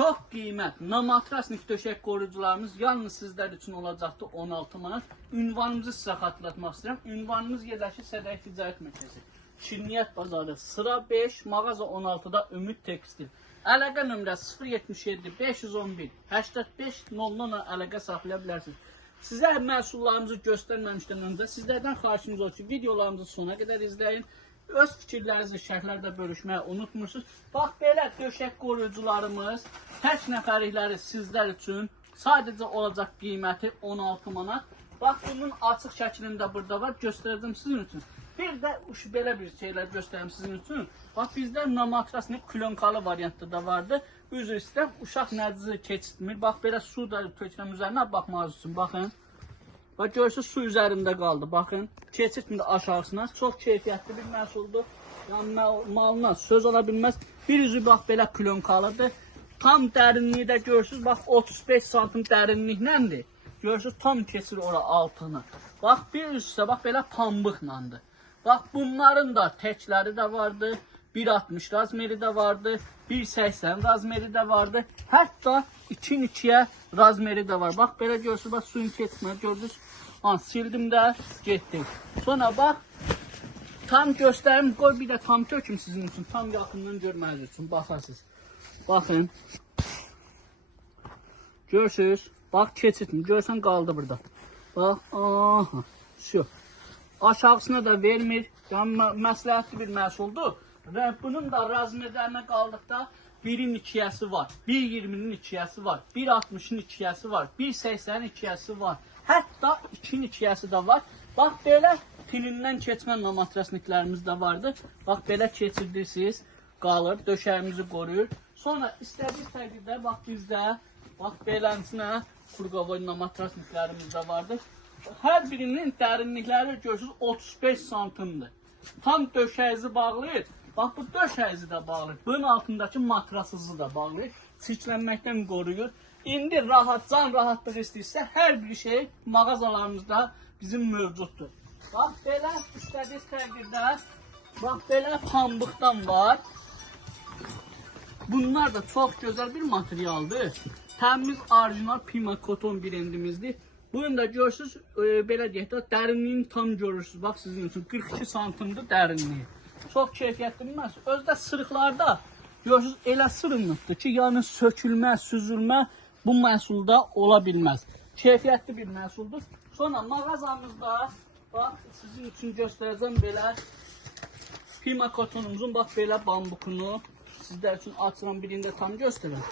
Çox qiymət, namatrasnik döşək qoruyucularımız yalnız sizlər üçün olacaqdı 16 manat. Ünvanımızı sizə xatırlatmaq istəyirəm. Ünvanımız yerləşir Sədəf Ticarət Mərkəzi. Şirniyyət bazarı sıra 5, mağaza 16-da Ümid Tekstil. Əlaqə nömrəsi 077 511 85 00-la əlaqə saxlaya bilərsiniz. Sizə məhsullarımızı göstərməmişdən öncə sizlərdən xahişimiz olur ki, videolarımızı sona qədər izləyin. Öz fikirlərinizi şərhlərdə bölüşməyi unutmursunuz. Bax, belə döşək qoruyucularımız tək nəfərlikləri sizlər üçün sadəcə olacaq qiyməti 16 manat. Bax, bunun açıq şəklində burada var, göstərəcəm sizin üçün. Bir də belə bir şeylər göstərim sizin üçün. Bax, bizdə namatrasnik klonkalı variantda da vardı. Üzr istəyirəm, uşaq nəcizi keçitmir. Bax, belə su da töküləm üzərinə baxmaq üçün, baxın. Bax, görürsünüz, su üzərində qaldı, baxın. Keçitmir aşağısına, çox keyfiyyətli bir məhsuldur. Yəni, malına söz ola bilməz. Bir üzü, bax, belə klonkalıdır. Tam dərinliyi də görürsünüz, bax, 35 santim dərinliklədir. Görürsünüz, tam keçir ora altını. Bax, bir üzsə, bax, belə pambıqlandır. Bax, bunların da təkləri də vardı. 1.60 razmeri də vardı. 1.80 razmeri də vardı. Hətta 2-2-yə razmeri də var. Bax, belə görürsünüz, bax, suyun keçmir, gördünüz. Sildim də, getdim. Sonra bax, tam göstərim, qoy bir də tam töküm sizin üçün. Tam yaxından görməniz üçün, baxasınız. Baxın. Görürsünüz, bax, keçitmir, görürsən qaldı burada. Bax, aha, şu. Aşağısına da vermir. Yəni, məsləhətli bir məhsuldur. Və bunun da razmerlərinə qaldıqda 1-in 2-yəsi var, 1.20-nin 2-yəsi var, 1.60-ın 2-yəsi var, 1.80-nin 2-yəsi var. Hətta 2-in 2-yəsi də var. Bax, belə tinindən keçmə namatrasniklərimiz də vardı. Bax, belə keçirdirsiniz, qalır, döşəyimizi qoruyur. Sonra istədiyiniz təqdirdə, bax, bizdə, bax, beləsinə kurqavoy namatrasniklərimiz də vardı. Hər birinin dərinlikləri görürsünüz 35 santimdir. Tam döşəyizi bağlayır. Bax, bu döşəyizi də bağlayır. Bunun altındakı matrasızı da bağlayır. Çirklənməkdən qoruyur. İndi rahat, can rahatlıq istəyirsə, hər bir şey mağazalarımızda bizim mövcuddur. Bax, belə istədiyiniz təqdirdə, bax, belə pambıqdan var. Bunlar da çox gözəl bir materialdır. Təmiz, orijinal Pima Koton brendimizdir. Bunu da görürsünüz, belə deyək də, dərinliyini tam görürsünüz. Bax, sizin üçün 42 santimdir dərinliyi. Çox keyfiyyətli bir məhsul. Özdə sırıqlarda görürsünüz, elə sırınlıqdır ki, yəni sökülmə, süzülmə bu məhsulda ola bilməz. Keyfiyyətli bir məhsuldur. Sonra mağazamızda, bax, sizin üçün göstərəcəm belə Pima Kotonumuzun, bax, belə bambukunu sizlər üçün açıram, birində tam göstərəm.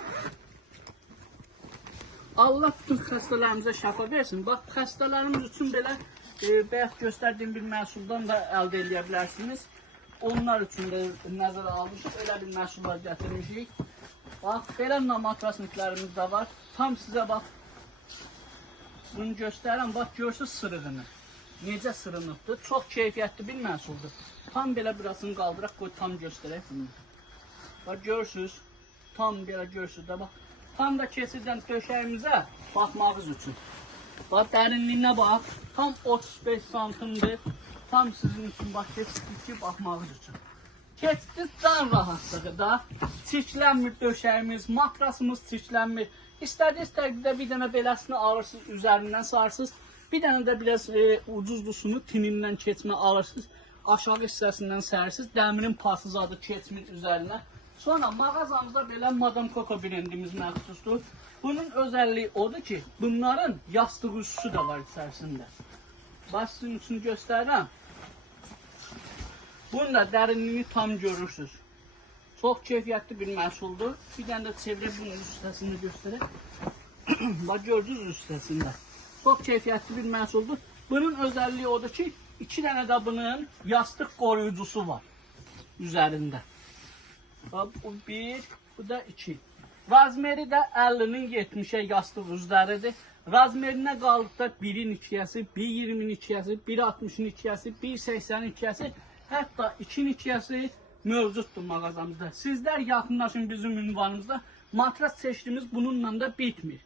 Allah bütün xəstələrimizə şəfa versin. Bax, xəstələrimiz üçün belə bayaq göstərdiyim bir məhsuldan da əldə edə bilərsiniz. Onlar üçün də nəzərə almışıq, elə bir məhsullar gətirmişik. Bax, belə namatrasniklərimiz də var. Tam sizə bax, bunu göstərirəm. Bax, görürsünüz sırığını. Necə sırınıqdır. Çox keyfiyyətli bir məhsuldur. Tam belə burasını qaldıraq, qoy tam göstərək bunu. Bax, görürsünüz. Tam belə görürsünüz də bax. Tam da keçirdən döşəyimizə baxmağınız üçün. Bax, dərinliyinə bax. Tam 35 santimdir. Tam sizin üçün bax, keçirdik ki, baxmağınız üçün. Keçdik can rahatlığı da. Çirklənmir döşəyimiz, matrasımız çirklənmir. İstədiyiniz təqdirdə bir dənə beləsini alırsınız, üzərindən sarsınız. Bir dənə də biraz ucuzlusunu tinindən keçmə alırsınız. Aşağı hissəsindən sərirsiniz. Dəmirin pasız adı keçmir üzərinə. Sonra mağazamızda belə Madame Coco brendimiz məxsusdur. Bunun özəlliyi odur ki, bunların yastığı üstü də var içərisində. Bax, sizin üçün göstərirəm. Bunun da dərinliyini tam görürsünüz. Çox keyfiyyətli bir məhsuldur. Bir dənə də çevirib bunun üstəsini göstərək. Bax, gördünüz üstəsində. Çox keyfiyyətli bir məhsuldur. Bunun özəlliyi odur ki, 2 dənə də bunun yastıq qoruyucusu var üzərində. Bu 1, bu da 2. Razmeri də 50-nin 70-ə yastıq üzləridir. Razmerinə qaldıqda 1-in 2-yəsi, 1.20-nin 2-yəsi, 1.60-ın 2-yəsi, 1.80-nin 2-yəsi, hətta 2-in 2-yəsi mövcuddur mağazamızda. Sizlər yaxınlaşın bizim ünvanımızda. Matras çeşidimiz bununla da bitmir.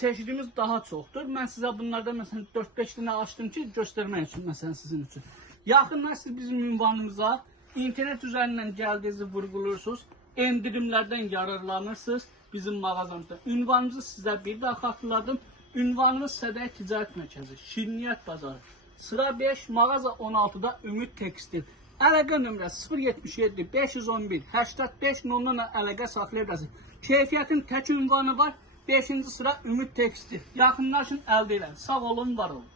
Çeşidimiz daha çoxdur. Mən sizə bunlardan məsələn 4-5 dənə açdım ki, göstərmək üçün məsələn sizin üçün. Yaxınlaşın bizim ünvanımıza. İnternet üzərindən gəldiyinizi vurgulursunuz, endirimlərdən yararlanırsınız bizim mağazamızda. Ünvanımızı sizə bir daha xatırladım. Ünvanımız Sədəy Ticarət Mərkəzi, Şirniyyət Bazarı. Sıra 5, mağaza 16-da Ümid Tekstil. Əlaqə nömrəsi 077 511 85 00-la əlaqə saxlaya bilərsiniz. Keyfiyyətin tək ünvanı var. 5-ci sıra Ümid Tekstil. Yaxınlaşın, əldə edin. Sağ olun, var olun.